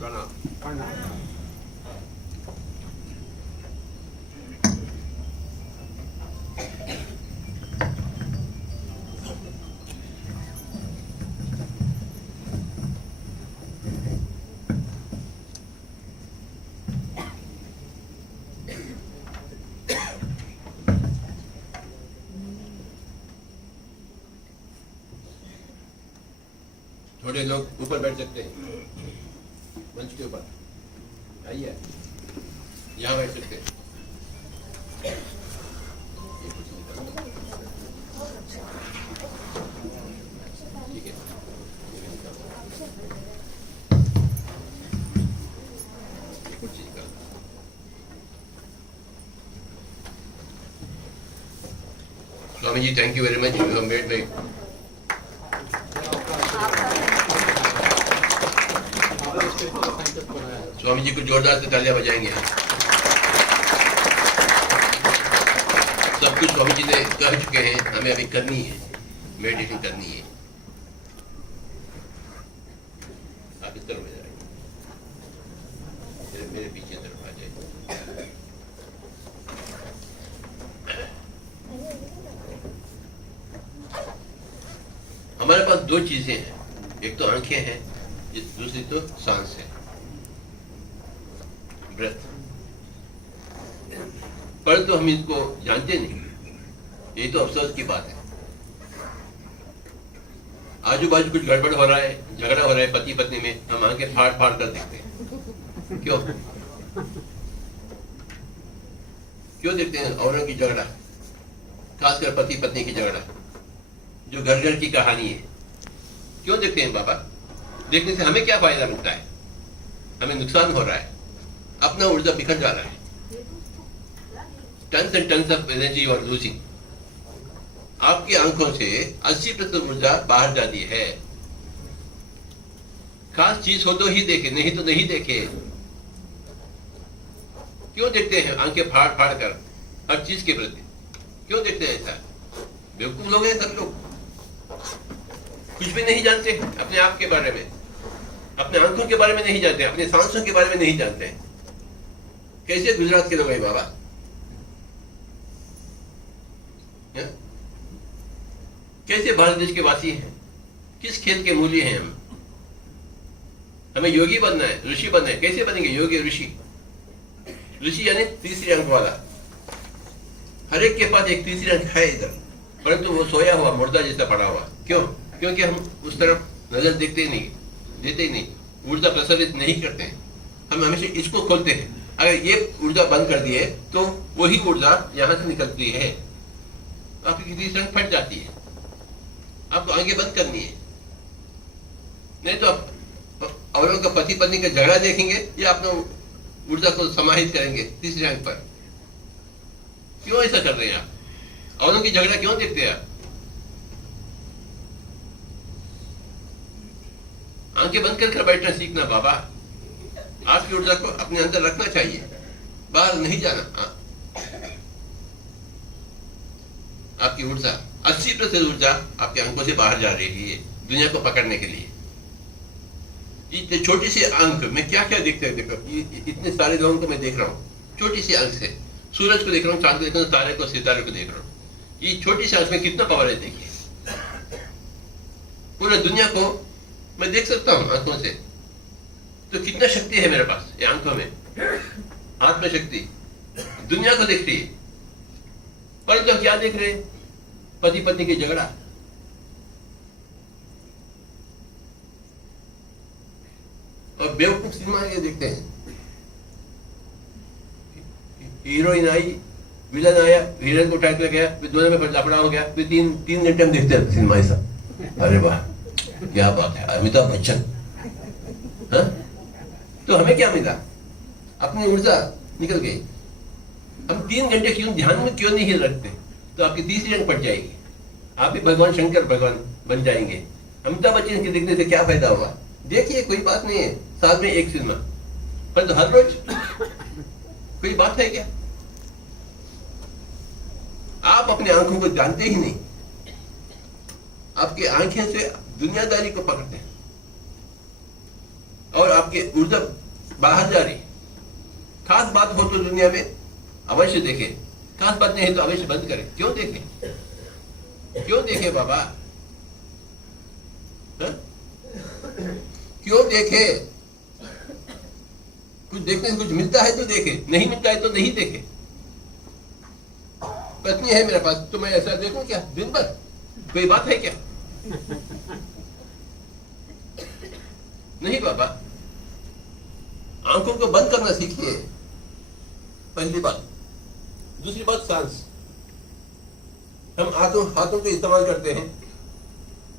प्रणाम। थोड़े लोग ऊपर बैठ सकते हैं, मंच के ऊपर आइए, यहाँ बैठ सकते हैं। ठीक है, कुर्सी निकालो। Swami ji, thank you very much, you have made my Swami ji को जोरदार से तालियां बजाएंगे। सब कुछ स्वामी जी ने कह चुके हैं, हमें अभी करनी है, मेडिटेशन करनी है। आप इस तरफ में जाएंगे, मेरे पीछे तरफ आ जाए। हमारे पास दो चीजें हैं, एक तो आंखें हैं, दूसरी तो सांस है, ब्रेथ। पर तो हम इसको जानते नहीं, यही तो अफसोस की बात है। आजू बाजू कुछ गड़बड़ हो रहा है, झगड़ा हो रहा है पति पत्नी में, हम आंखें फाड़ फाड़ कर देखते हैं। क्यों क्यों देखते हैं औरों की झगड़ा, खासकर पति पत्नी की झगड़ा, जो घर घर की कहानी है? क्यों देखते हैं बाबा? देखने से हमें क्या फायदा मिलता है? हमें नुकसान हो रहा है, अपना ऊर्जा बिखर जा रहा है। Tons and tons of energy you are losing. आपकी आंखों से 80% ऊर्जा बाहर जाती है। खास चीज हो तो ही देखे, नहीं तो नहीं देखे। क्यों देखते हैं आंखें फाड़ फाड़ कर हर चीज के प्रति? क्यों देखते हैं ऐसा? बेवकूफ लोग हैं सब लोग, कुछ भी नहीं जानते अपने आप के बारे में, अपने आंखों के बारे में नहीं जानते, अपने सांसों के बारे में नहीं जानते। कैसे गुजरात के लोग हैं बाबा? कैसे भारत देश के वासी हैं? किस खेत के मूल्य हैं हम? हमें योगी बनना है, ऋषि बनना है। कैसे बनेंगे योगी ऋषि? ऋषि यानी तीसरी अंक वाला। हर एक के पास एक तीसरी अंक है इधर, परंतु वो सोया हुआ मुर्दा जैसा पड़ा हुआ। क्यों? क्योंकि हम उस तरफ नजर देखते ही नहीं, देते ही नहीं, ऊर्जा प्रसारित नहीं करते हैं। हम हमेशा इसको खोलते हैं। अगर ये ऊर्जा बंद कर दिए तो वही ऊर्जा यहां से निकलती है, आपकी तीसरी अंक फट जाती है। आपको आगे बंद करनी है, नहीं तो आप औरों का पति पत्नी का झगड़ा देखेंगे या अपना ऊर्जा को समाहित करेंगे तीसरे अंक पर। क्यों ऐसा कर रहे हैं आप? औरों की झगड़ा क्यों देखते हैं आप? आंखें बंद कर बैठना सीखना बाबा। आपकी ऊर्जा को अपने अंदर रखना चाहिए, बाहर नहीं जाना। आपकी ऊर्जा 80% ऊर्जा आपके अंकों से बाहर जा रही है दुनिया को पकड़ने के लिए। इतने छोटी सी अंक में क्या क्या देखते हैं? देखो, इतने सारे लोगों को मैं देख रहा हूँ छोटी सी अंक से। सूरज को देख रहा हूँ, चांद को देख रहा हूँ, तारे को, सितारे को देख रहा हूँ। ये छोटी सी अंक में कितना पावर है देखिए। पूरी दुनिया को मैं देख सकता हूँ आंखों से, तो कितना शक्ति है मेरे पास ये आंखों में, हाथ में शक्ति। दुनिया को देख रही है, परंतु तो क्या देख रहे हैं? पति पत्नी की झगड़ा। और बेवकूफ सिनेमा ये देखते हैं, हीरोइन आई, विलन आया, हीरोइन को उठा के गया, फिर दोनों में लफड़ा हो गया, फिर तीन घंटे हम देखते हैं सिनेमा ऐसा। अरे वाह, क्या बात है, अमिताभ बच्चन। हाँ? तो हमें क्या मिला? अपनी ऊर्जा निकल गई। हम 3 घंटे क्यों ध्यान में क्यों नहीं रखते? तो आपकी तीसरी अंक पड़ जाएगी, आप भी भगवान शंकर भगवान बन जाएंगे। अमिताभ बच्चन के देखने से क्या फायदा होगा? देखिए, कोई बात नहीं है, साल में एक सिनेमा, पर हर रोज कोई बात है क्या? आप अपने आंखों को जानते ही नहीं, आपकी आंखें से दुनियादारी को पकड़ते हैं और आप आपके ऊर्जा बाहर जा रही, खास बात हो तो दुनिया में अवश्य देखे, खास बात नहीं है तो अवश्य बंद करें। क्यों देखे, क्यों देखे बाबा, हा? क्यों देखे? कुछ देखने से कुछ मिलता है तो देखे, नहीं मिलता है तो नहीं देखे। पत्नी है मेरे पास तो मैं ऐसा देखूं क्या दिन भर? कोई बात है क्या? नहीं बाबा, आंखों को बंद करना सीखिए, पहली बात। दूसरी बात सांस। हम हाथों का इस्तेमाल करते हैं,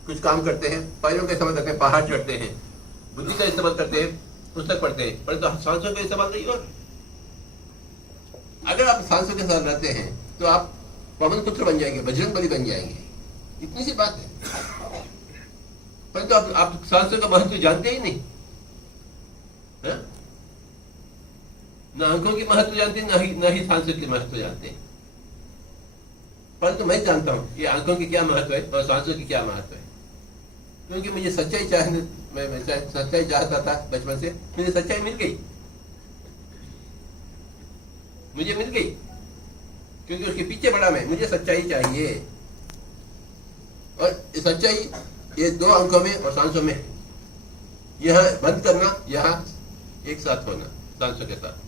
कुछ काम करते हैं, पैरों का इस्तेमाल करते हैं, पहाड़ चढ़ते हैं, बुद्धि का इस्तेमाल करते हैं, पुस्तक पढ़ते हैं, परंतु सांसों का इस्तेमाल नहीं होता। अगर आप सांसों के साथ रहते हैं तो आप पवन पुत्र बन जाएंगे, बजरंगबली बन जाएंगे, इतनी सी बात है। परंतु आप सांसों का महत्व जानते ही नहीं, है? न आंखों की महत्व जानते, न ही सांसों की महत्व जानते। परंतु मैं जानता हूं कि आंखों की क्या महत्व है और सांसों की क्या महत्व है, क्योंकि मुझे सच्चाई चाहने, मैं सच्चाई चाहता था बचपन से, मुझे सच्चाई मिल गई, मुझे मिल गई, क्योंकि उसके पीछे बड़ा मैं, मुझे सच्चाई चाहिए। और सच्चाई ये दो आंखों में और सांसों में, यह बंद करना, यह एक साथ होना सांसों के साथ,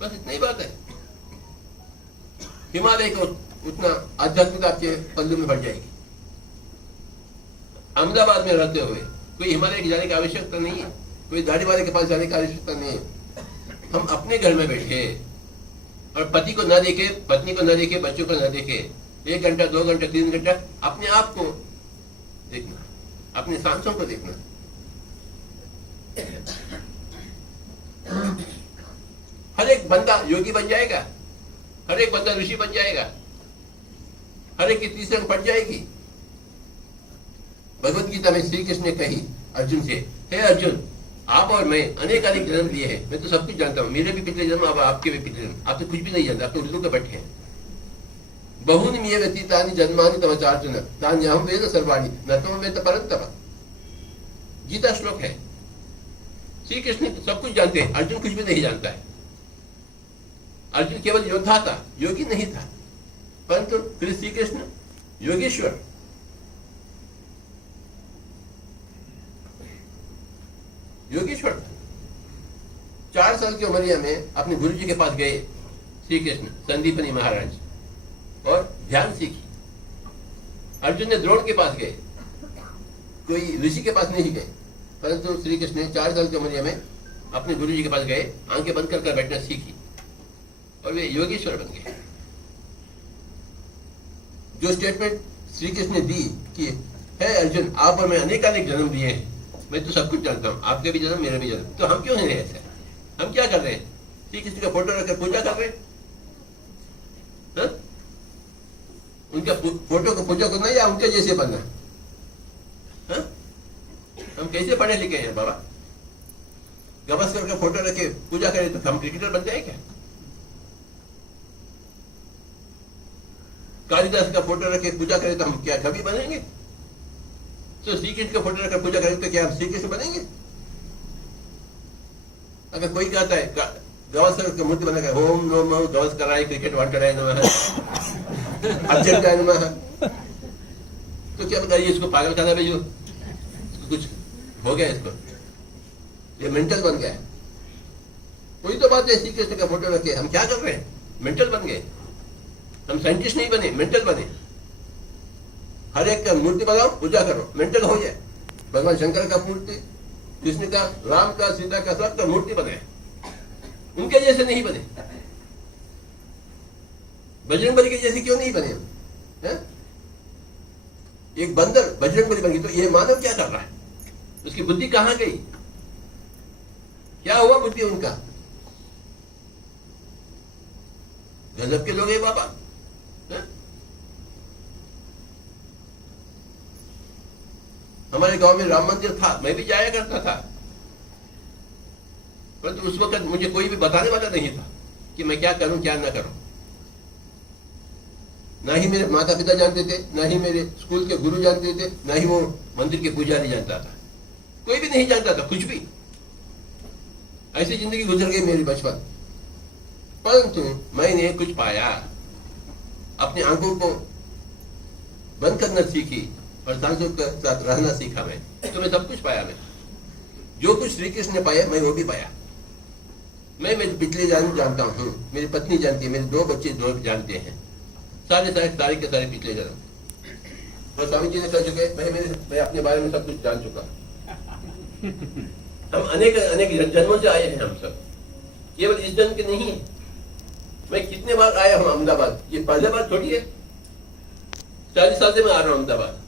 बस इतना ही बात है। हिमालय को उतना आध्यात्मिकता आपके पल्लू में भर जाएगी। अहमदाबाद में रहते हुए कोई हिमालय की जाने की आवश्यकता नहीं है, कोई दाढ़ी वाले के पास जाने की आवश्यकता नहीं है। हम अपने घर में बैठे और पति को न देखे, पत्नी को न देखे, बच्चों को न देखे, 1 घंटा 2 घंटा 3 घंटा अपने आप को देखना, अपनी सांसों को देखना। हर एक बंदा योगी बन जाएगा, हर एक बंदा ऋषि बन जाएगा, हर एक की तीसरी अंक पड़ जाएगी। भगवत गीता में श्री कृष्ण ने कही अर्जुन से, हे अर्जुन, आप और मैं अनेकानेक जन्म लिए हैं, मैं तो सब कुछ जानता हूं, मेरे भी पिछले जन्म, अब आपके भी पिछले जन्म, आप तो कुछ भी नहीं जानते, आप तो उल्लू के बट्टे हैं। बहूनि मे व्यतीतानि जन्मानि तव चार्जुन तान्यहं वेद सर्वाणि न त्वं वेद परन्तप। गीता श्लोक है। श्री कृष्ण सब कुछ जानते हैं, अर्जुन कुछ भी नहीं जानता है। अर्जुन केवल योद्धा था, योगी नहीं था, परंतु फिर श्री कृष्ण योगेश्वर। योगेश्वर था। 4 साल की उमरिया में अपने गुरु जी के पास गए श्री कृष्ण, संदीपनी महाराज, और ध्यान सीखी। अर्जुन ने द्रोण के पास गए, कोई ऋषि के पास नहीं गए, परंतु श्री कृष्ण ने 4 साल की उमरिया में अपने गुरु जी के पास गए, आंखें बंद कर बैठना सीखी और वे योगेश्वर बन गए। जो स्टेटमेंट श्री कृष्ण ने दी कि हे अर्जुन, आप और मैं अनेकानेक जन्म लिए हैं, मैं तो सब कुछ जानता हूं, आपके भी जन्म मेरे भी जन्म, तो हम क्यों नहीं रहे ऐसे? हम क्या कर रहे हैं? श्री कृष्ण का फोटो रखकर पूजा कर रहे हैं? उनका फोटो को पूजा करना या उनके जैसे बनना? हम कैसे पढ़े लिखे हैं बाबा? गवास्कर का फोटो रखे पूजा करें तो हम क्रिकेटर बन जाए क्या? कालिदास का फोटो रखे पूजा करें तो हम क्या कवि बनेंगे? तो श्री कृष्ण का फोटो रखकर पूजा करें तो क्या हम श्री कृष्ण बनेंगे? अगर कोई कहता है गवास्कर की मूर्ति बनाकर ओम नमो गवास्कराय क्रिकेट वांटराय नमः अर्जुनाय नमः, तो क्या बताइए इसको पागल खाना भेजो? कुछ हो गया, इसको ये मेंटल बन गया है। कोई तो बात है, श्री कृष्ण का फोटो रखे, हम क्या कर रहे हैं? मेंटल बन गए। हम साइंटिस्ट नहीं बने, मेंटल बने। हर एक का मूर्ति बनाओ, पूजा करो, मेंटल हो जाए। भगवान शंकर का मूर्ति, कृष्ण का, राम का, सीता का, सबका मूर्ति बने, उनके जैसे नहीं बने। बजरंगबली के जैसे क्यों नहीं बने है? एक बंदर बजरंगबली बन गई तो ये मानव क्या कर रहा है? उसकी बुद्धि कहां गई? क्या हुआ बुद्धि उनका? गजब के लोग हैं बाबा। हमारे गांव में राम मंदिर था, मैं भी जाया करता था, परंतु उस वक्त मुझे कोई भी बताने वाला नहीं था कि मैं क्या करूं क्या ना करूं। ना ही मेरे माता पिता जानते थे, ना ही मेरे स्कूल के गुरु जानते थे, ना ही वो मंदिर के पुजारी जानता था। कोई भी नहीं जानता था कुछ भी। ऐसी जिंदगी गुजर गई मेरी बचपन, परंतु मैंने कुछ पाया। अपनी आंखों को बंद करना सीखी और सांसों के साथ रहना सीखा मैं, तो मैं सब कुछ पाया। मैं जो कुछ श्री कृष्ण ने पाया मैं वो भी पाया। मैं मेरे पिछले जन्म जानता हूँ, मेरी पत्नी जानती है, मेरे 2 बच्चे जानते हैं, सारे के सारे पिछले जन्म। और स्वामी जी ने कह चुके मैं अपने बारे में सब कुछ जान चुका। हम अनेक जन्मों से आए हैं, हम सब केवल इस जन्म के नहीं है। मैं कितने बार आया हूँ अहमदाबाद, ये पहले बार थोड़ी है। 40 साल से मैं आ रहा हूँ अहमदाबाद,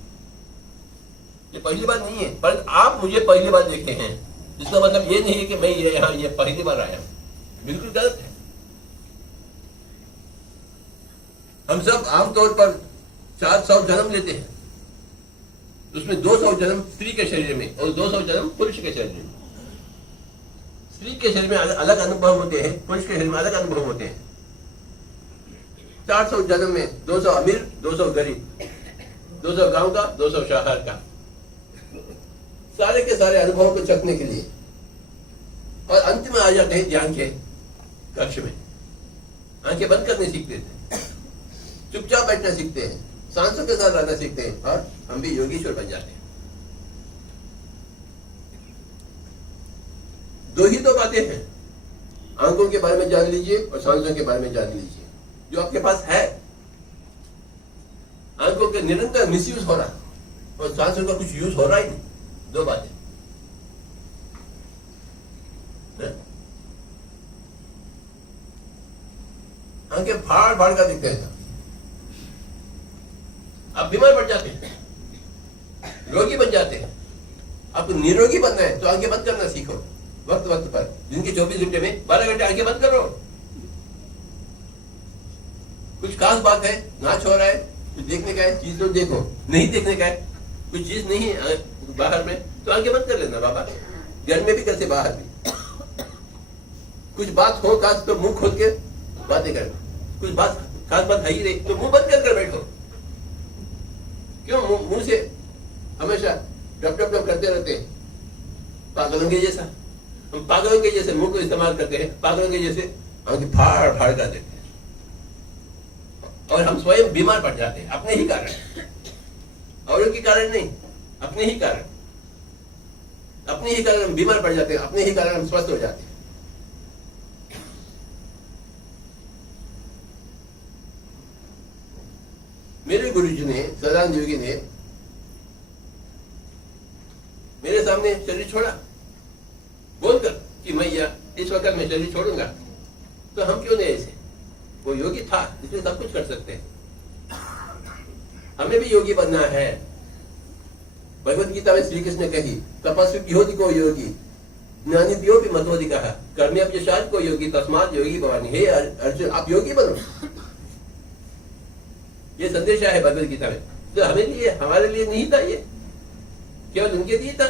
ये पहली बार नहीं है। पर आप मुझे पहली बार देखे हैं, जिसका मतलब ये नहीं है कि मैं यहाँ ये पहली बार आया हूँ। बिल्कुल गलत है। हम सब आमतौर पर 400 जन्म लेते हैं, उसमें 200 जन्म स्त्री के शरीर में और 200 जन्म पुरुष के शरीर में। स्त्री के शरीर में अलग अनुभव होते हैं, पुरुष के शरीर में अलग अनुभव होते हैं। 400 जन्म में 200 अमीर, 200 गरीब, 200 गांव का, 200 शहर का, सारे के सारे अनुभवों को चखने के लिए। और अंत में आ जाते हैं ध्यान के कक्ष में, आंखें बंद करने सीखते थे, चुपचाप बैठना सीखते हैं, सांसों के साथ रहना सीखते हैं, और हम भी योगीश्वर बन जाते हैं। 2 ही तो बातें हैं, आंखों के बारे में जान लीजिए और सांसों के बारे में जान लीजिए। जो आपके पास है, आंखों के निरंतर मिसयूज हो रहा और सांसों का कुछ यूज हो रहा ही नहीं। 2 बातें। आंखें फाड़ फाड़ कर दिखते हैं, आप बीमार पड़ जाते हैं, रोगी बन जाते हैं। आपको निरोगी बनना है तो आंखें बंद करना सीखो, वक्त वक्त पर। दिन के 24 घंटे में 12 घंटे आंखें बंद करो। कुछ खास बात है, नाच हो रहा है, कुछ देखने का है, चीज तो देखो। नहीं देखने का है, कुछ चीज नहीं है बाहर में, तो आंखें बंद कर लेना बाबा। घर में भी, घर से बाहर भी। कुछ बात हो खास तो मुंह खोल के बातें कर, कुछ बात खास बात है ही नहीं तो मुंह बंद कर बैठो। क्यों मुंह से हमेशा टप टप टप करते रहते हैं, पागलों के जैसा। हम पागलों के जैसे मुंह को इस्तेमाल करते हैं, पागलों के जैसे आंखें फाड़ फाड़ कर देते हैं, और हम स्वयं बीमार पड़ जाते हैं अपने ही कारण, और उनके कारण नहीं, अपने ही कारण। अपने ही कारण हम बीमार पड़ जाते हैं, अपने ही कारण हम स्वस्थ हो जाते हैं। मेरे गुरुजी ने, सदानंद योगी ने मेरे सामने शरीर छोड़ा, बोलकर कि मैं इस वक्त मैं शरीर छोड़ूंगा। तो हम क्यों नहीं ऐसे? वो योगी था, इसलिए सब कुछ कर सकते हैं। हमें भी योगी बनना है। भगवत गीता में श्री कृष्ण ने कही, तपस्वी पिहोति को योगी, ज्ञानी पियो भी मतोधि कहा, कर्मी अपयशाद को योगी, तस्मात योगी भवानी। हे अर्जुन, आप योगी बनो। ये संदेश है भगवत गीता में। तो हमारे लिए नहीं था, ये केवल उनके लिए था?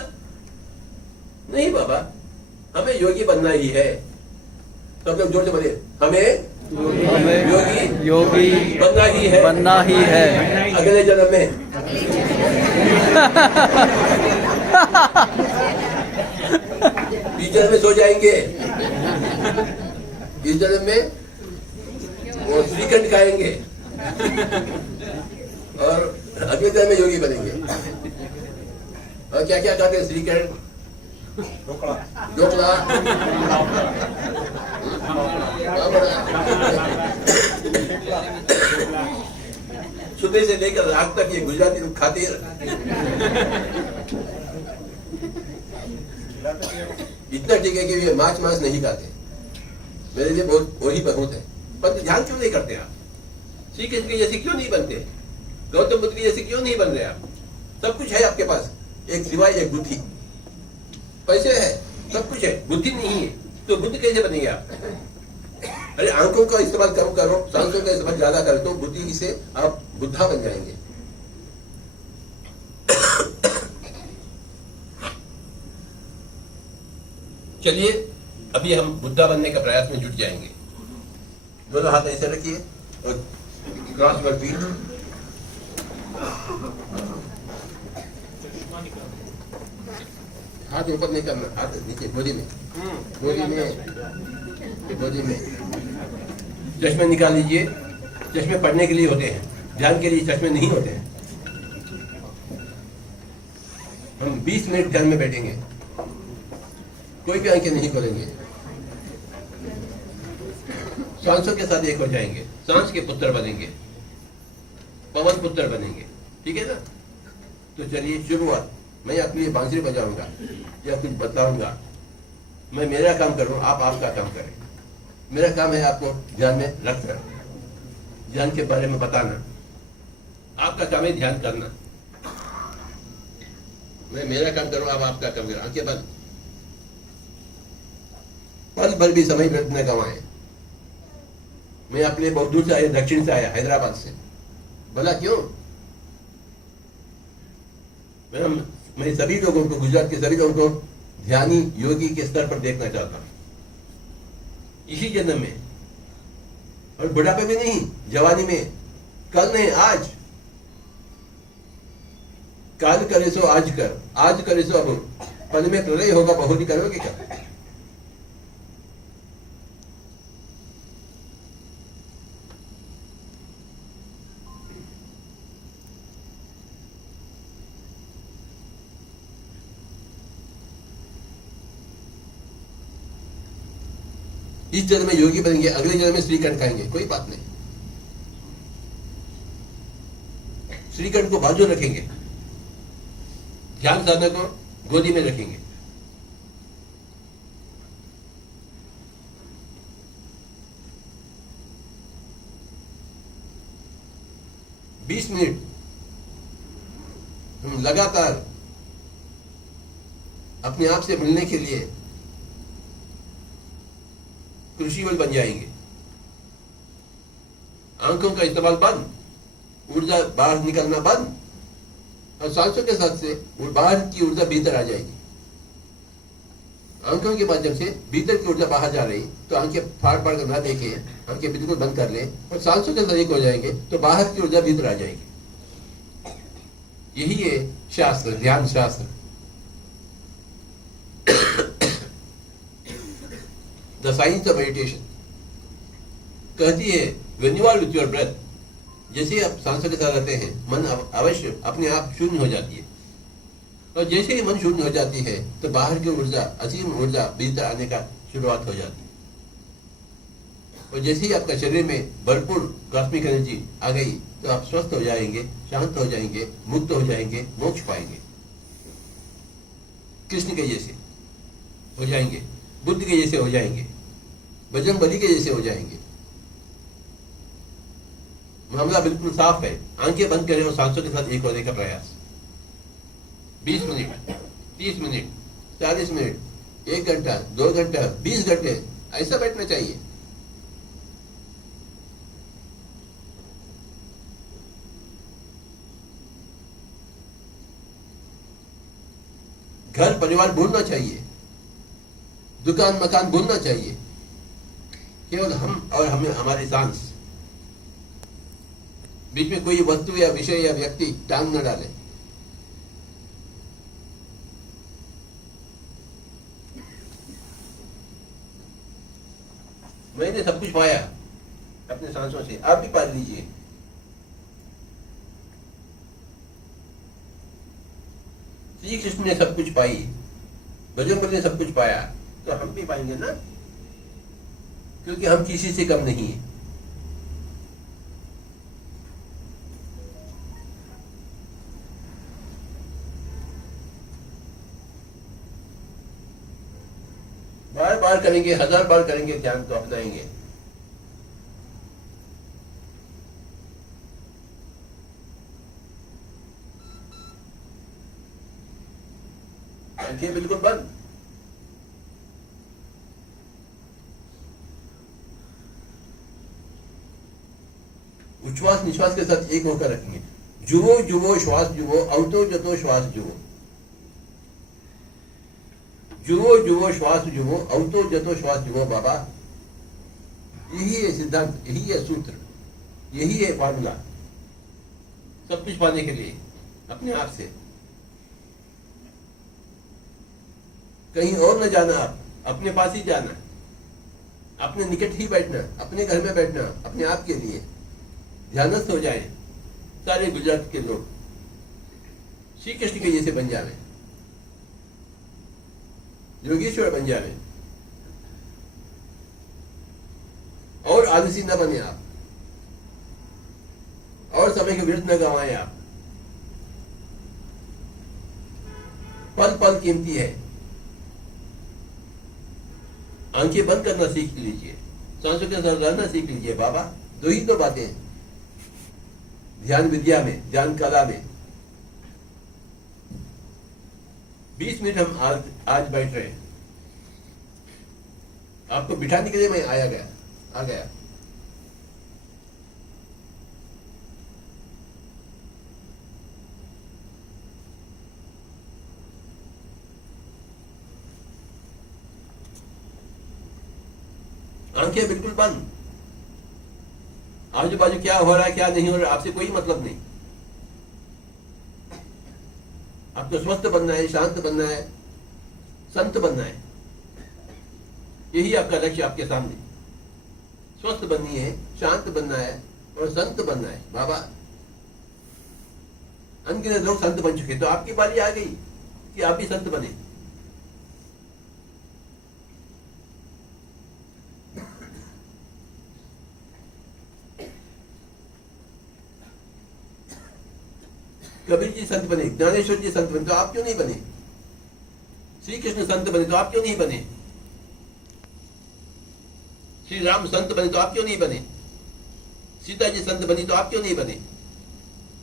नहीं बाबा, हमें योगी बनना ही है। सब लोग जोर से बोले, हमें योगी बनना ही है अगले जन्म में। इस जन्म में सो जाएंगे, इस जन्म में वो श्रीखंड खाएंगे, और अगले जन्म में योगी बनेंगे। और क्या क्या खाते हैं? श्रीखंड, ढोकला, सुबह से लेकर रात तक ये गुजराती लोग खाते हैं। इतना ठीक है कि ये मांस नहीं खाते। मेरे लिए बहुत वही बहुत है। पर ध्यान क्यों नहीं करते आप? श्री कृष्ण के जैसे क्यों नहीं बनते? गौतम बुद्ध के जैसे क्यों नहीं बन रहे आप? सब कुछ है आपके पास, एक सिवाय एक बुद्धि। पैसे है, सब कुछ है, बुद्धि नहीं है, तो बुद्ध कैसे बनेंगे आप? अरे आंखों का इस्तेमाल कम करो, सांसों का इस्तेमाल ज्यादा करो, तो बुद्धि से आप बुद्धा बन जाएंगे। चलिए अभी हम बुद्धा बनने का प्रयास में जुट जाएंगे। दोनों हाथ ऐसे रखिए और क्रॉस पर पीठ। हाथ ऊपर नहीं करना, हाथ नीचे गोदी में, गोदी में। चश्मे निकाल लीजिए। चश्मे पढ़ने के लिए होते हैं, ध्यान के लिए चश्मे नहीं होते हैं। हम 20 मिनट ध्यान में बैठेंगे, कोई भी आंखें नहीं खोलेंगे, सांसों के साथ एक हो जाएंगे, सांस के पुत्र बनेंगे, पवन पुत्र बनेंगे। ठीक है ना? तो चलिए शुरुआत। मैं अपने लिए बांसुरी बजाऊंगा या कुछ बताऊंगा। मैं मेरा काम करूं, आप आपका काम करें। मेरा काम है आपको ध्यान में रखना, ध्यान के बारे में बताना। आपका काम है ध्यान करना। मैं मेरा काम करूं, आप आपका काम करें। आंखें बंद। पल भर भी समय व्यर्थ न गंवाएं। मैं अपने बहुत दूर से आया, दक्षिण से आया, हैदराबाद से। बोला क्यों? मैं सभी लोगों को, गुजरात के सभी लोगों को ध्यानी योगी के स्तर पर देखना चाहता हूं, इसी जन्म में। और बुढ़ापे में नहीं, जवानी में। कल नहीं, आज। काल करे सो आज कर, आज करे सो अब। पल में प्रलय होगा, बहुरी करोगे क्या? इस जन्म में योगी बनेंगे, अगले जन्म में श्रीखंड खाएंगे, कोई बात नहीं। श्रीखंड को बाजू रखेंगे, ध्यान साधना को गोदी में रखेंगे। बीस मिनट हम लगातार अपने आप से मिलने के लिए क्रूशिबल बन जाएंगे। आंखों का इस्तेमाल बंद, ऊर्जा बाहर निकलना बंद, और सांसों के साथ से वो बाहर की ऊर्जा भीतर आ जाएगी। आंखों के माध्यम से भीतर की ऊर्जा बाहर जा रही, तो आंखें फाड़ फाड़ कर ना देखें, आंखें बिल्कुल बंद कर लें और सांसों के साथ एक हो जाएंगे, तो बाहर की ऊर्जा भीतर आ जाएगी। यही है शास्त्र, ध्यान शास्त्र। The science of meditation कहती है, when you are with your breath, जैसे आप सांसों के साथ रहते हैं, मन अवश्य अपने आप शून्य हो जाती है। और जैसे ही मन शून्य हो जाती है, तो बाहर की ऊर्जा, असीम ऊर्जा भीतर आने का शुरुआत हो जाती है। और जैसे ही आपका शरीर में भरपूर कॉस्मिक एनर्जी आ गई, तो आप स्वस्थ हो जाएंगे, शांत हो जाएंगे, मुक्त हो जाएंगे, मोक्ष पाएंगे। कृष्ण के जैसे हो जाएंगे, बुद्ध के जैसे हो जाएंगे, बजरंगबली के जैसे हो जाएंगे। मामला बिल्कुल साफ है। आंखें बंद करें और सांसों के साथ एक होने का प्रयास। 20 मिनट, 30 मिनट, 40 मिनट, 1 घंटा, 2 घंटा, 20 घंटे, ऐसा बैठना चाहिए। घर परिवार भूलना चाहिए, दुकान मकान भूलना चाहिए। केवल हम और हमें, हमारी सांस। बीच में कोई वस्तु या विषय या व्यक्ति टांग न डाले। मैंने सब कुछ पाया अपने सांसों से, आप भी पा लीजिए। श्री कृष्ण ने सब कुछ पाई, बजरंगबली ने सब कुछ पाया, तो हम भी पाएंगे ना, क्योंकि हम किसी से कम नहीं है। बार बार करेंगे, 1000 बार करेंगे, ध्यान तो अपनाएंगे। आंखें बिल्कुल बंद। उच्छ्वास निश्वास के साथ एक होकर रखेंगे। जुवो जुवो श्वास जुवो, अवतो जतो श्वास जुवो। जुवो जुवो श्वास जुवो, अवतो जतो श्वास जुवो। बाबा, यही है सिद्धांत, यही है सूत्र, यही है फॉर्मूला सब कुछ पाने के लिए अपने आप से। कहीं और न जाना, आप अपने पास ही जाना, अपने निकट ही बैठना, अपने घर में बैठना, अपने आप के लिए ध्यानस्थ हो जाए। सारे गुजरात के लोग श्री कृष्ण के जैसे बन जावे, योगेश्वर बन जावे, और आलसी न बने आप, और समय के व्यर्थ न गंवाए आप। पल पल कीमती है। आंखें बंद करना सीख लीजिए, सांसों के साथ रहना सीख लीजिए। बाबा, दो ही तो बातें हैं ध्यान विद्या में, ध्यान कला में। 20 मिनट हम आज बैठ रहे हैं, आपको बिठाने के लिए मैं आ गया। आंखें बिल्कुल बंद। आजू बाजू क्या हो रहा है क्या नहीं हो रहा है आपसे कोई मतलब नहीं। आपको स्वस्थ बनना है, शांत बनना है, संत बनना है। यही आपका लक्ष्य आपके सामने। स्वस्थ बननी है, शांत बनना है और संत बनना है। बाबा, अनगिनत लोग संत बन चुके, तो आपकी बारी आ गई कि आप भी संत बने। कबीर जी संत बने, ज्ञानेश्वर जी संत बने, तो आप क्यों नहीं बने? श्री कृष्ण संत बने, तो आप क्यों नहीं बने? श्री राम संत बने, तो आप क्यों नहीं बने? सीता जी संत बनी, तो आप क्यों नहीं बने?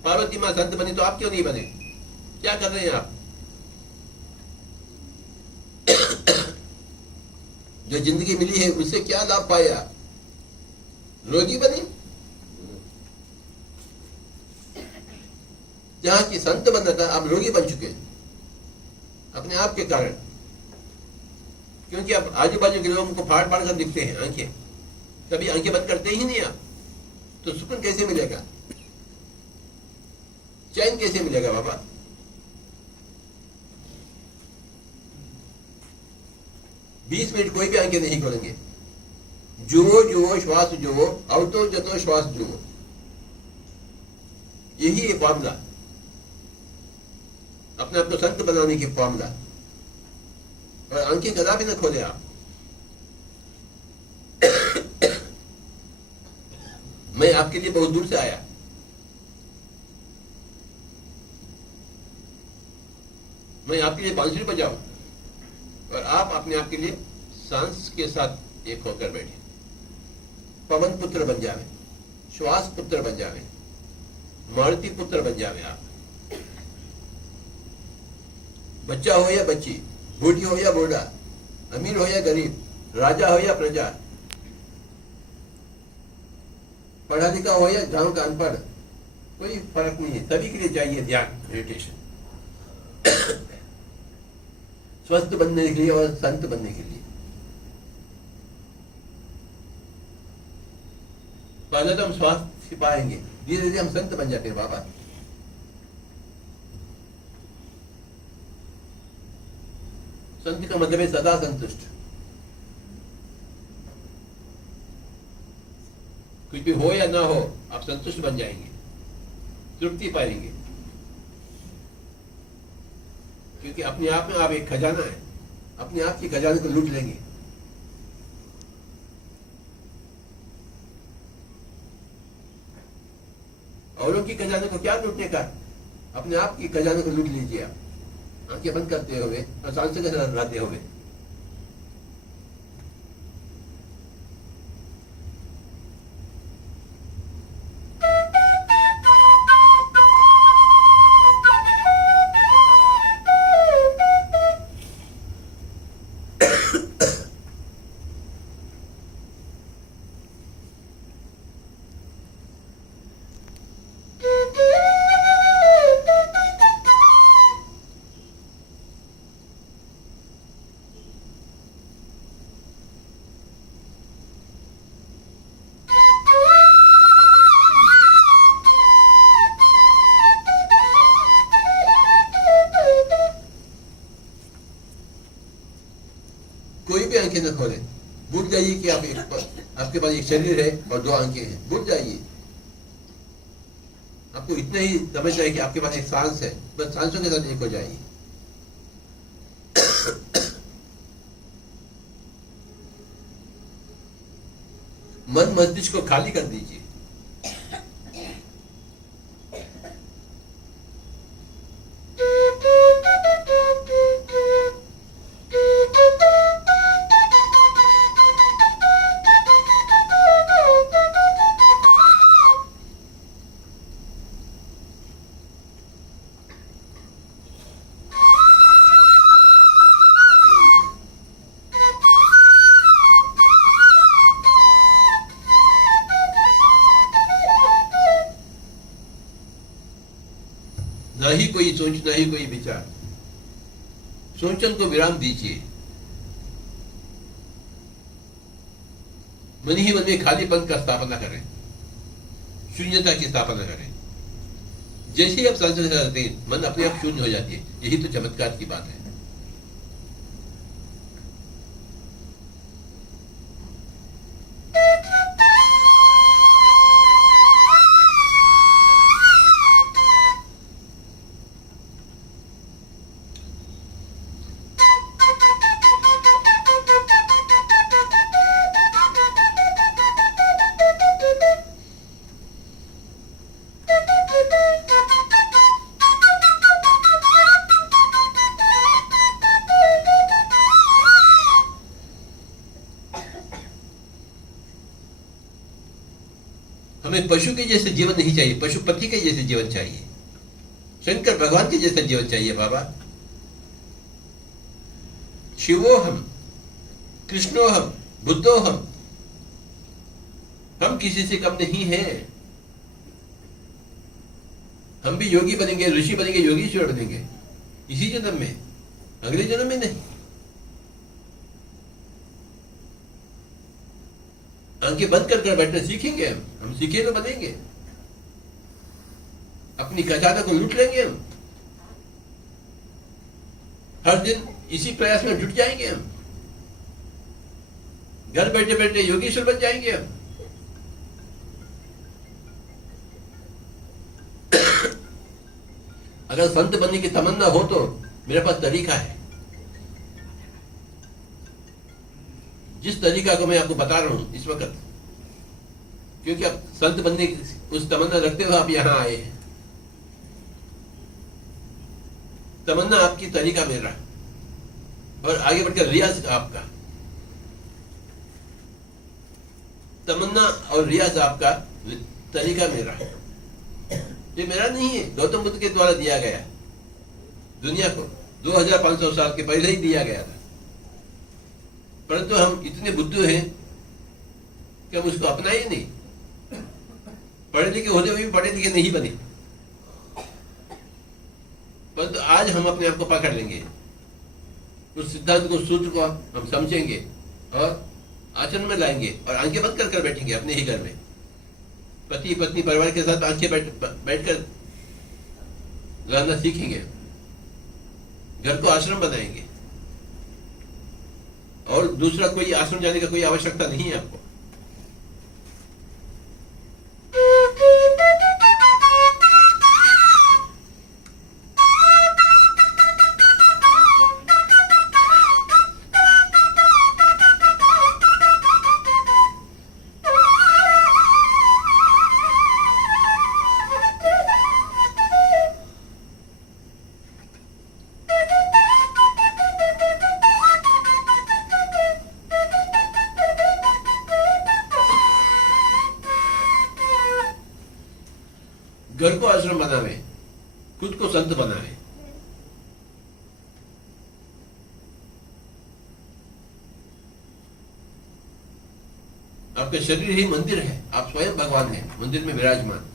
पार्वती माँ संत बनी, तो आप क्यों नहीं बने? क्या कर रहे हैं आप? जो जिंदगी मिली है उससे क्या लाभ पाए आप? रोगी बने? जहां की संत बनना था, आप रोगी बन चुके अपने आप के कारण। क्योंकि आप आजू बाजू के लोगों को फाड़ फाड़ कर दिखते हैं आंखें, कभी आंखें बंद करते ही नहीं आप, तो सुकून कैसे मिलेगा? चैन कैसे मिलेगा बाबा? बीस मिनट कोई भी आंखें नहीं खोलेंगे। जुओ श्वास जुओ, अवतो जतो श्वास जुओ, यही है फॉर्मूला, अपने आप को संत बनाने की फॉर्मूला। और आंखें कदा भी न खोले आप। मैं आपके लिए बहुत दूर से आया, मैं आपके लिए बांसुरी बजाऊं और आप अपने आप के लिए सांस के साथ एक होकर बैठे। पवन पुत्र बन जावे, श्वास पुत्र बन जावे, मारुति पुत्र बन जावे आप। बच्चा हो या बच्ची, बूढ़ी हो या बूढ़ा, अमीर हो या गरीब, राजा हो या प्रजा, पढ़ा लिखा हो या गांव का अनपढ़, कोई फर्क नहीं है। सभी के लिए चाहिए ध्यान, मेडिटेशन। स्वस्थ बनने के लिए और संत बनने के लिए। पहले तो हम स्वास्थ्य पाएंगे, धीरे धीरे हम संत बन जाते हैं बाबा। संत का मतलब है सदा संतुष्ट। कुछ भी हो या ना हो, आप संतुष्ट बन जाएंगे, तृप्ति पाएंगे। क्योंकि अपने आप में आप एक खजाना है, अपने आप की खजाने को लूट लेंगे। औरों की खजाने को क्या लूटने का, अपने आप की खजाने को लूट लीजिए आप, आंखें बंद करते हुए और सांसों के साथ रहते हुए। आंखें न खोलें। भूल जाइए कि आपके पास एक शरीर है और 2 आंखें हैं, भूल जाइए। आपको इतना ही समझना है कि आपके पास एक सांस है, बस सांसों के साथ एक हो जाइए। मन मस्तिष्क को खाली कर दीजिए। ना ही कोई सोच, ना ही कोई विचार। सोचन को विराम दीजिए। मन ही मन में खालीपन का स्थापना करें, शून्यता की स्थापना करें। जैसे ही आप सांस करते हैं, मन अपने आप शून्य हो जाती है। यही तो चमत्कार की बात है। हमें पशु के जैसे जीवन नहीं चाहिए, पशुपति के जैसे जीवन चाहिए, शंकर भगवान के जैसा जीवन चाहिए। बाबा, शिवो हम, कृष्णो हम, बुद्धो हम किसी से कम नहीं हैं। हम भी योगी बनेंगे, ऋषि बनेंगे, योगीश्वर बनेंगे इसी जन्म में, अगले जन्म में नहीं। आंखें बंद कर बैठना सीखेंगे हम सीखे तो बनेंगे। अपनी खजाना को लूट लेंगे हम। हर दिन इसी प्रयास में जुट जाएंगे हम। घर बैठे बैठे योगीश्वर बन जाएंगे हम। अगर संत बनने की तमन्ना हो तो मेरे पास तरीका है। जिस तरीका को मैं आपको बता रहा हूं इस वक्त, क्योंकि आप संत बनने की उस तमन्ना रखते हुए आप यहां आए हैं। तमन्ना आपकी, तरीका मेरा, और आगे बढ़कर रियाज आपका। तमन्ना और रियाज आपका, तरीका मेरा। ये मेरा नहीं है, गौतम बुद्ध के द्वारा दिया गया दुनिया को। 2500 साल के पहले ही दिया गया था, परंतु हम इतने बुद्धू हैं कि हम उसको अपनाए नहीं। पढ़े लिखे होते हुए भी पढ़े लिखे नहीं बने, परंतु आज हम अपने आप को पकड़ लेंगे। उस सिद्धांत को, सूत्र को हम समझेंगे और आचरण में लाएंगे और आंखें बंद कर बैठेंगे अपने ही घर में, पति पत्नी परिवार के साथ आंखें बैठकर रहना सीखेंगे। घर को आश्रम बनाएंगे और दूसरा कोई आश्रम जाने का कोई आवश्यकता नहीं है आपको। घर को आश्रम बनावे, खुद को संत बनावे। आपका शरीर ही मंदिर है, आप स्वयं भगवान हैं, मंदिर में विराजमान।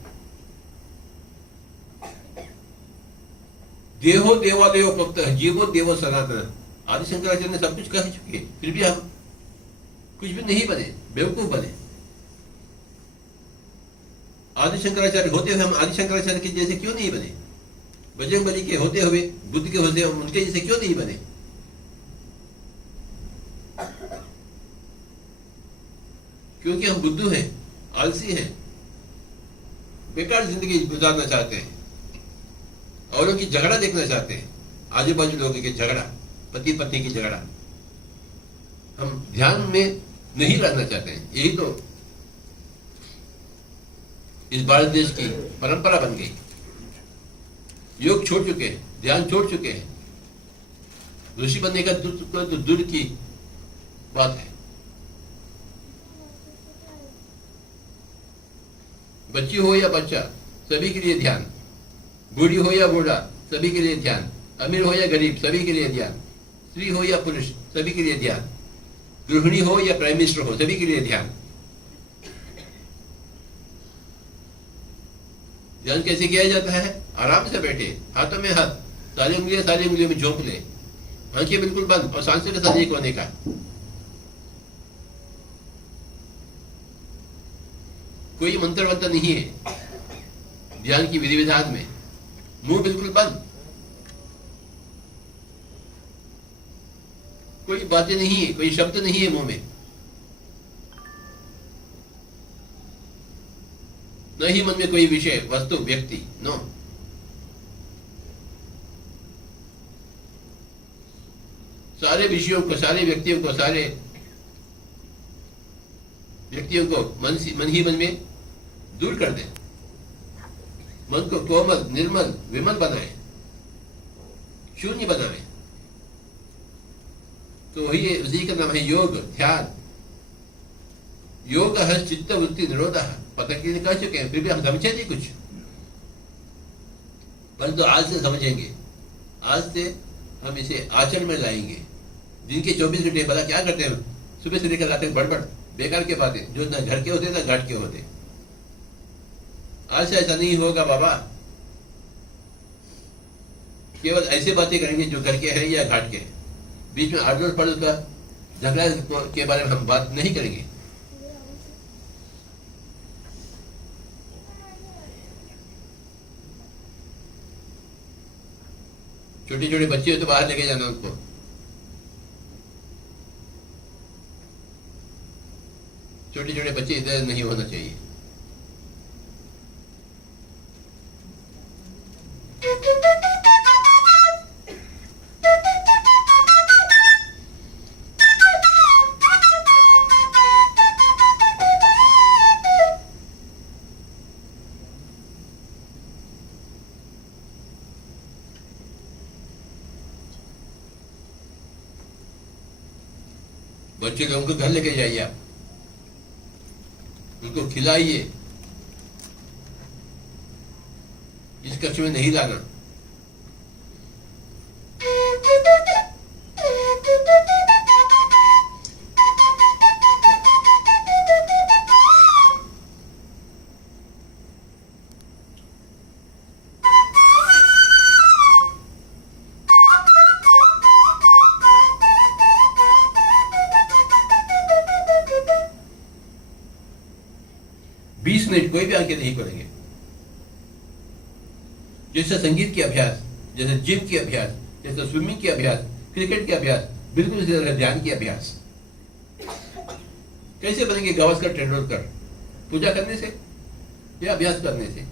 देहो देवालयो प्रोक्त, जीवो देवो सनातन। आदि शंकराचार्य ने सब कुछ कह चुके, फिर भी हम कुछ भी नहीं बने, बेवकूफ बने। आदि शंकराचार्य होते हुए हम आदि शंकराचार्य के जैसे क्यों नहीं बने? बजरंगबली के होते हुए, बुद्ध के होते हुए हम उनके जैसे क्यों नहीं बने? क्योंकि हम बुद्धू हैं, आलसी हैं, बेकार जिंदगी गुजारना चाहते हैं, औरों की झगड़ा देखना चाहते हैं, आजू बाजू लोगों के झगड़ा, पति पत्नी की झगड़ा। हम ध्यान में नहीं रहना चाहते हैं। यही तो इस भारत देश की परंपरा बन गई। योग छोड़ चुके हैं, ध्यान छोड़ चुके हैं। ऋषि बनने का तो दूर की बात है। बच्ची हो या बच्चा, सभी के लिए ध्यान। बूढ़ी हो या बूढ़ा, सभी के लिए ध्यान। अमीर हो या गरीब, सभी के लिए ध्यान। स्त्री हो या पुरुष, सभी के लिए ध्यान। गृहिणी हो या प्राइम मिनिस्टर हो, सभी के लिए ध्यान। ध्यान कैसे किया जाता है? आराम से बैठे, हाथों में हाथ, सारी उंगलियों में झोंक ले, आंखें बिल्कुल बंद और सांसों के साथ एक होने का। कोई मंत्र वंत्र नहीं है ध्यान की विधि विधान में। मुंह बिल्कुल बंद, कोई बातें नहीं है, कोई शब्द नहीं है मुंह में, न ही मन में कोई विषय, वस्तु, व्यक्ति, नो। सारे विषयों को, सारे व्यक्तियों को, मन ही मन में दूर कर दे। मन को कोमल, निर्मल, विमल बनाए, शून्य बनाए। तो वही उसी का नाम है योग, ध्यान। योग है चित्त वृत्ति निरोधा। पतंजलि ने कह चुके हैं, फिर भी हम समझे नहीं कुछ, परंतु आज से समझेंगे। आज से हम इसे आचरण में लाएंगे। दिन के 24 घंटे पता क्या करते हैं? सुबह से लेकर रात तक बड़बड़ बेकार के बातें, जो ना घर के होते ना घाट के होते। आज से ऐसा नहीं होगा बाबा। केवल ऐसे बातें करेंगे जो घर के हैं या घाट के हैं। बीच में अड़ोस पड़ोस का झगड़ा के बारे में हम बात नहीं करेंगे। छोटे छोटे बच्चे हो तो बाहर लेके जाना उनको। छोटे छोटे बच्चे इधर नहीं होना चाहिए। बच्चे लोगों को घर लेके जाइए, आप उनको खिलाइए। इस कक्ष में नहीं लाना। कोई भी आंखें नहीं खोलेंगे। जैसे संगीत के अभ्यास, जैसे जिम के अभ्यास, जैसे स्विमिंग के अभ्यास, क्रिकेट के अभ्यास, बिल्कुल इसी तरह ध्यान के अभ्यास। कैसे बनेंगे गावस्कर, तेंदुलकर? पूजा करने से या अभ्यास करने से?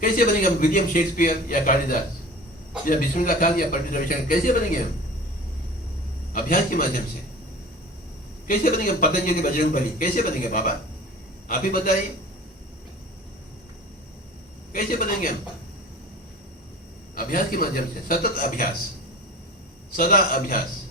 कैसे बनेंगे हम विलियम शेक्सपियर या कालिदास या बिस्मिल्लाह खान या पंडित रविशंकर? कैसे बनेंगे हम? अभ्यास के माध्यम से। कैसे बनेंगे पतंजलि, बजरंगबली? कैसे बनेंगे बाबा? आप ही बताइए, कैसे बनेंगे हम? अभ्यास के माध्यम से, सतत अभ्यास, सदा अभ्यास।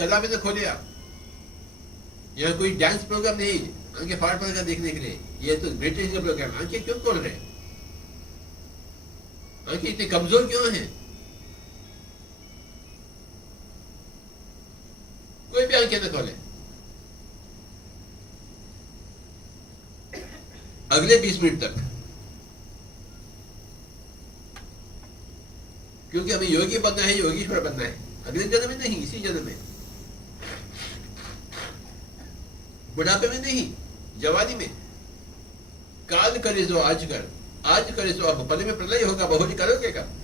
कदापि न खोले आप। यह कोई डांस प्रोग्राम नहीं आंखें फाड़ फाड़ कर देखने के लिए, ये तो मेडिटेशन का प्रोग्राम। आंखें क्यों खोल रहे हैं? आंखें इतनी कमजोर क्यों हैं? कोई भी आंखें न खोले। अगले 20 मिनट तक, क्योंकि हमें योगी बनना है, योगीश्वर बनना है। अगले जन्म में नहीं, इसी जन्म में, बुढ़ापे में नहीं, जवानी में। काल करे सो आज कर, आज करे सो अब, पल में प्रलय होगा, बहुरी करोगे कब?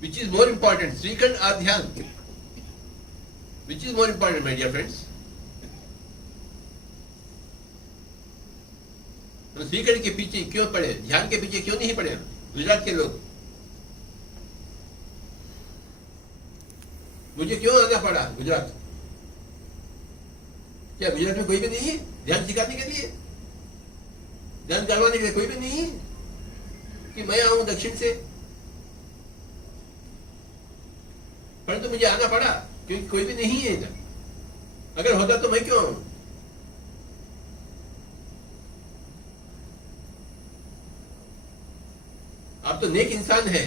Which is more important, shrikhand आध्यात्म? Which is more important, my dear friends? तो श्रीखंड के पीछे क्यों पड़े, ध्यान के पीछे क्यों नहीं पड़े गुजरात के लोग? मुझे क्यों आना पड़ा गुजरात? क्या गुजरात में कोई भी नहीं है ध्यान सिखाने के लिए, ध्यान करवाने के लिए? कोई भी नहीं है कि मैं आऊं दक्षिण से? परंतु मुझे आना पड़ा क्योंकि कोई भी नहीं है इधर। अगर होता तो मैं क्यों आऊं? आप तो नेक इंसान है,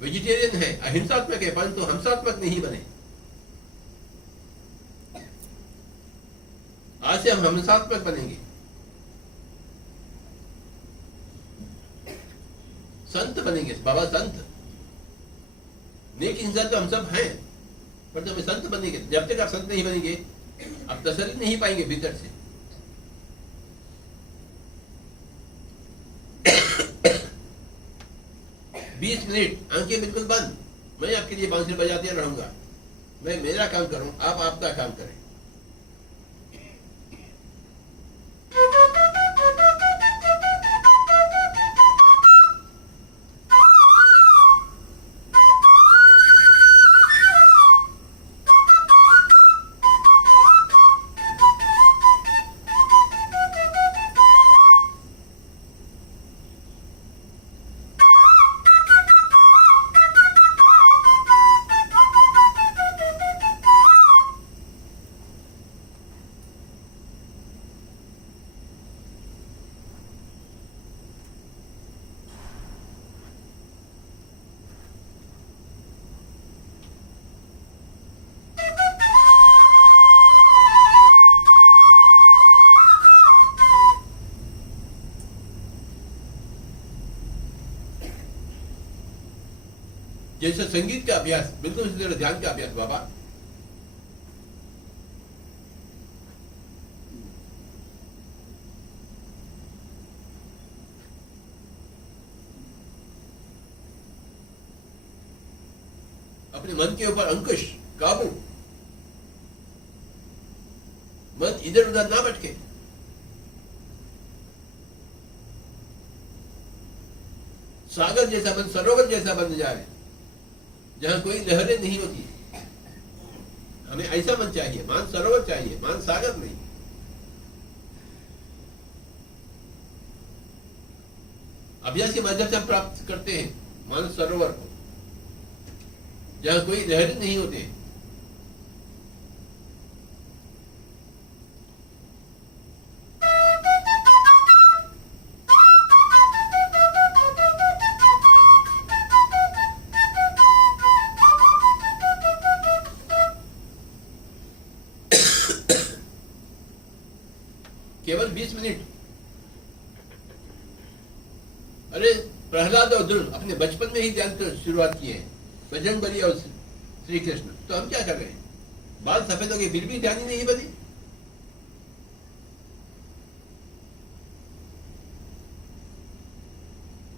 वेजिटेरियन है, अहिंसात्मक है, परंतु हमसात्मक नहीं बने। आज से हम हमसात्मक बनेंगे। संत बनेंगे, बाबा संत। नेक इंसान तो हम सब हैं, पर तो हमें संत बनेंगे। जब तक आप संत नहीं बनेंगे, आप तसल्ली नहीं पाएंगे भीतर से। बीस मिनट आंखें बिल्कुल बंद, मैं आपके लिए बांसुरी बजाते रहूंगा। मैं मेरा काम करूं, आप आपका काम करें। जैसे संगीत का अभ्यास, बिल्कुल इसी तरह ध्यान का अभ्यास। बाबा अपने मन के ऊपर अंकुश, काबू, मन इधर उधर ना भटके। सागर जैसा मन सरोवर जैसा बन जाए, जहां कोई लहरें नहीं होती। हमें ऐसा मन चाहिए, मान सरोवर चाहिए, मान सागर नहीं। अभ्यास के माध्यम से हम प्राप्त करते हैं मान सरोवर को, जहां कोई लहरें नहीं होते। केवल 20 मिनट। अरे प्रहलाद और ध्रुव अपने बचपन में ही ध्यान की शुरुआत किए हैं, बजरंगबली और श्री कृष्ण। तो हम क्या कर रहे हैं? बाल सफेद हो गए फिर भी ध्यान ही नहीं बने।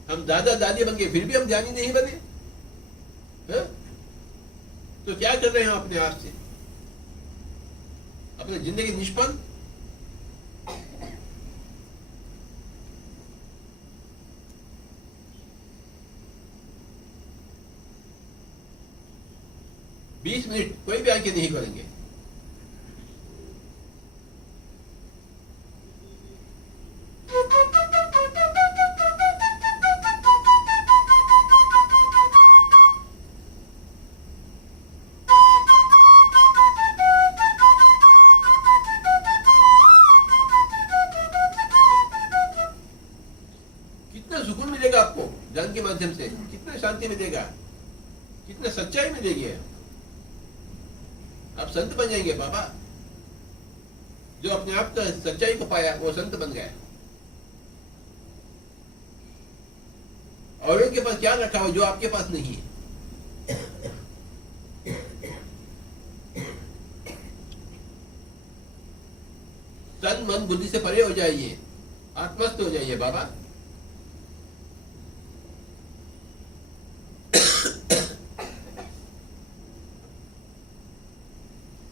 हम दादा दादी बन गए फिर भी हम ध्यान ही नहीं बने। है? तो क्या कर रहे हैं हम अपने आप से? अपनी जिंदगी निष्फल। बीस मिनट कोई भी आंखें नहीं खोलेंगे। कितना सुकून मिलेगा आपको ज्ञान के माध्यम से, कितना शांति मिलेगा, कितना सच्चाई मिलेगी। आप संत बन जाएंगे बाबा। जो अपने आप का सच्चाई को पाया वो संत बन गया। औरों के पास क्या रखा हो जो आपके पास नहीं है। तन मन बुद्धि से परे हो जाइए, आत्मस्थ हो जाइए बाबा।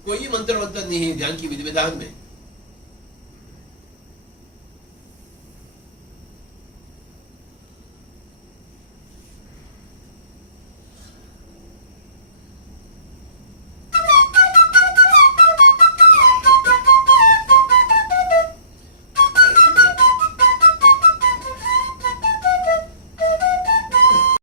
कोई मंत्र नहीं है ध्यान की विधि विधान में।